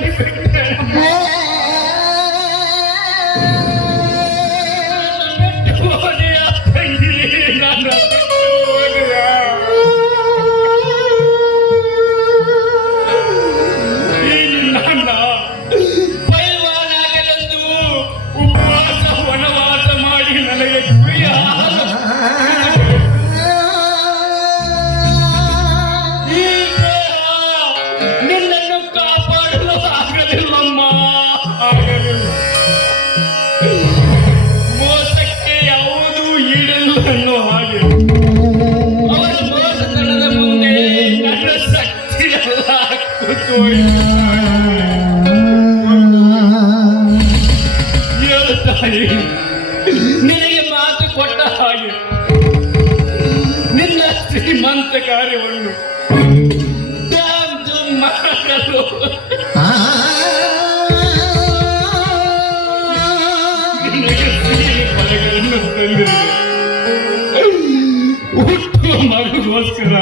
Nee. ಕೊಟ್ಟಿದ್ದೀನಿ ನಿನಗೆ ಮಾತು ಕೊಟ್ಟ ಹಾಗೆ. ನಿನ್ನ ಶ್ರೀಮಂತ ಕಾರ್ಯವನ್ನು ಮಾಡಲು. ಹುಟ್ಟುವ ಮಗುಗೋಸ್ಕರ.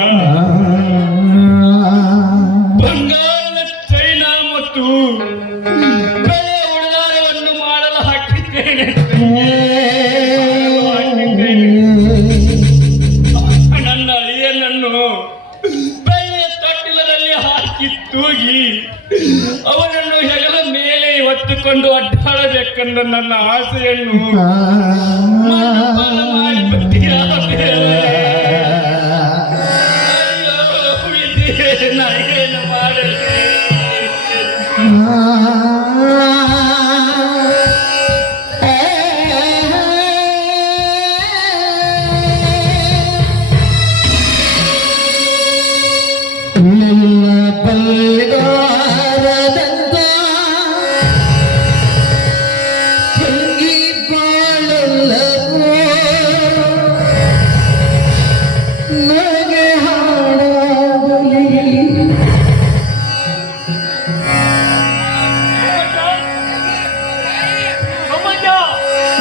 ಹೊತ್ತುಕೊಂಡು ಅಡ್ಡಾಡಬೇಕೆಂದು ನನ್ನ ಆಸೆಯನ್ನು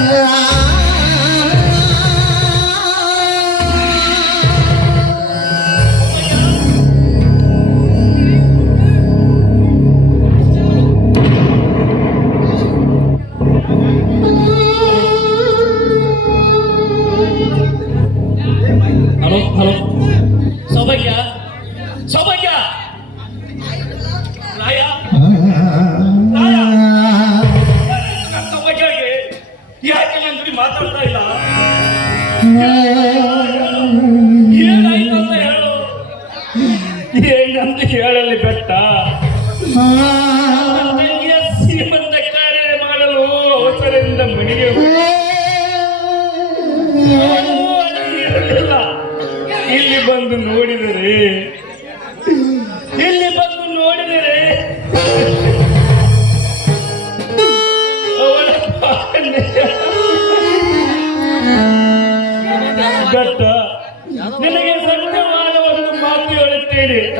Halo, halo. Sobek ya. Sobek ya. Yeah. ಕೇಳಿ.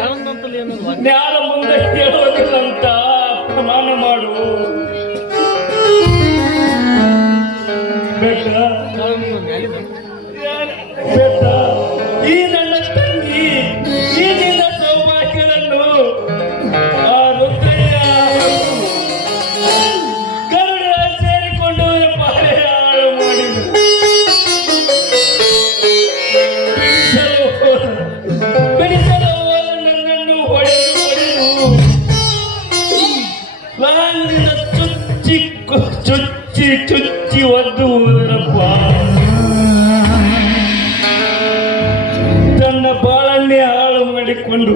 ಜ್ಞಾನ ಮುಂದೆ ಅಂತ ಪ್ರಮಾಣ ಮಾಡು. என்று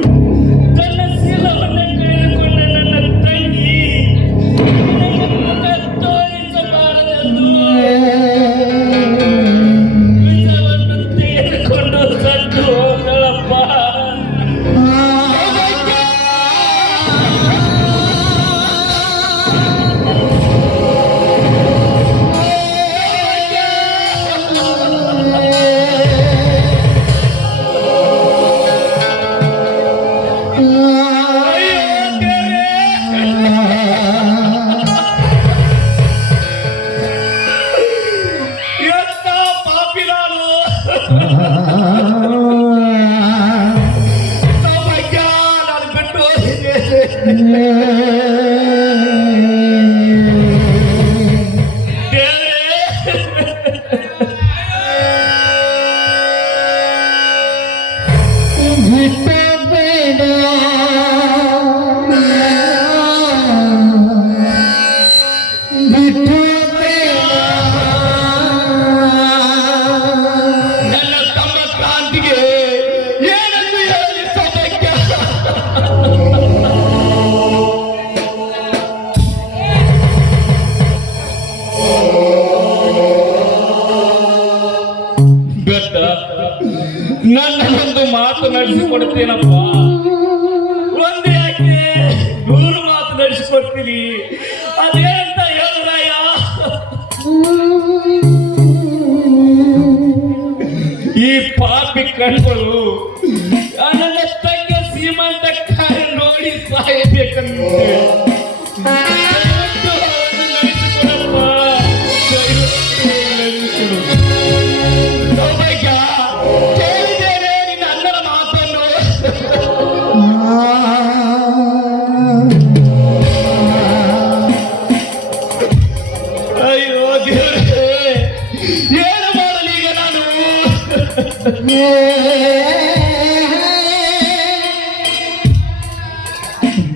ನಡೆಸಿಕೊಡ್ತೀನಿ ಅದೇಂತ ಹೇಳಯ್ಯ ಈ ಪಾಪಿ ಕಣ್ಗಳು ನನ್ನ ತಂಗ ಸೀಮಂತ ಕಾಯಿ ನೋಡಿ ಸಾಯಬೇಕಂತೆ.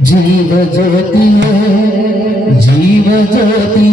जीव ज्योति जीव ज्योति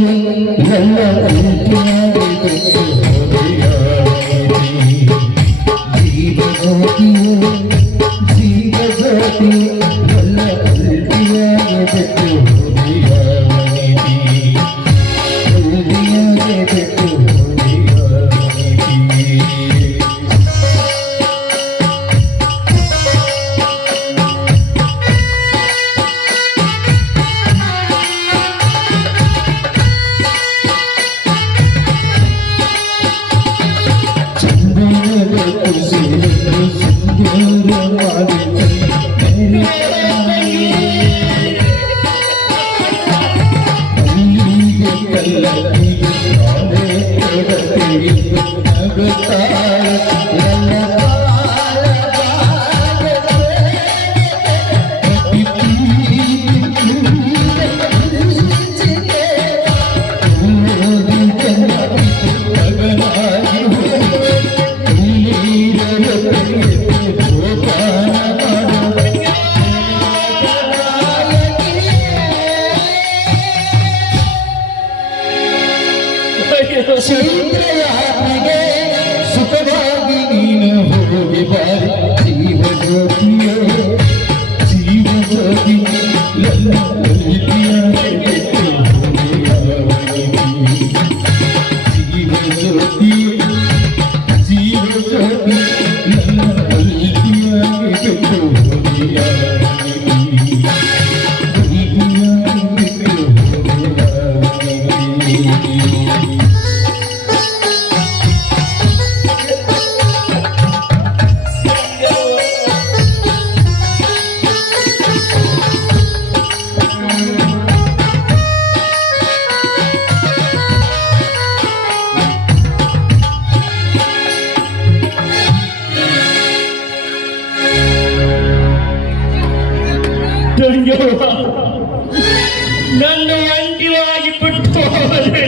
ನನ್ನ ಒಂಟಿಯಾಗಿ ಬಿಟ್ಟು ಹೋದ್ರೆ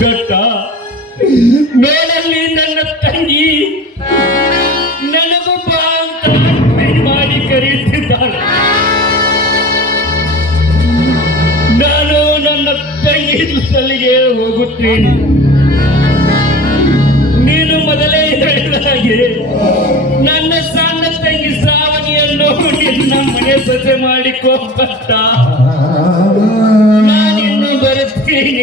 ಬೆಟ್ಟ, ಮೇಲಲ್ಲಿ ನನ್ನ ತಂಗಿ ನನಗೊಬ್ಬ ಅಂತ ಮಾಡಿ ಕರೆಯುತ್ತಿದ್ದಾಳೆ. ನಾನು ನನ್ನ ತಂಗಿ ಸಲ್ಲಿಗೆ ಹೋಗುತ್ತೇನೆ. ನೀನು ಮೊದಲೇ ಹೇಳಿದ ನಿನ್ನ ಸಜೆ ಮಾಡಿಕೊಟ್ಟ ನಾನಿನ್ನು ಬರುತ್ತೀನಿ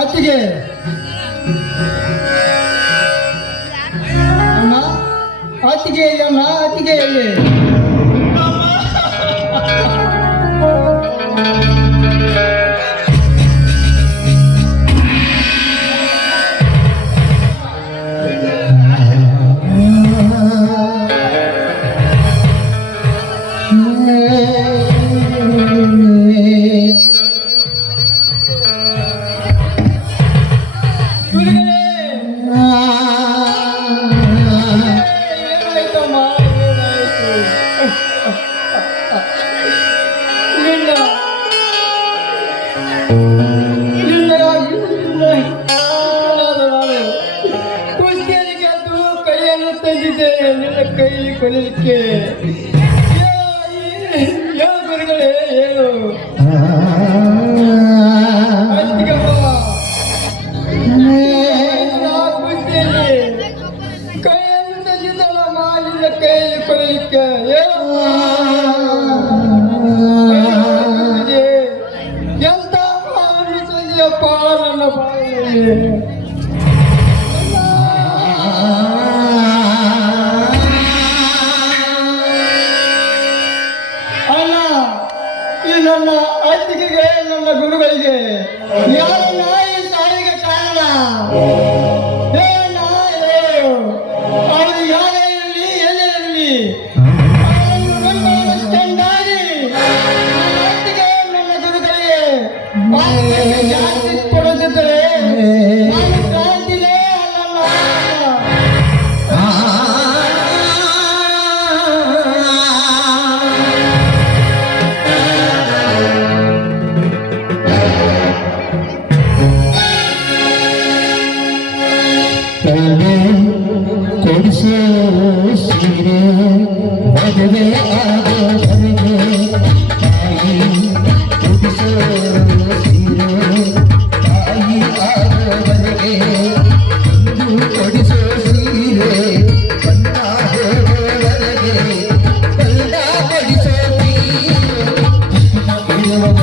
ಅತ್ತಿಗೆ. ಅತ್ತಿಗೆ à, 这个是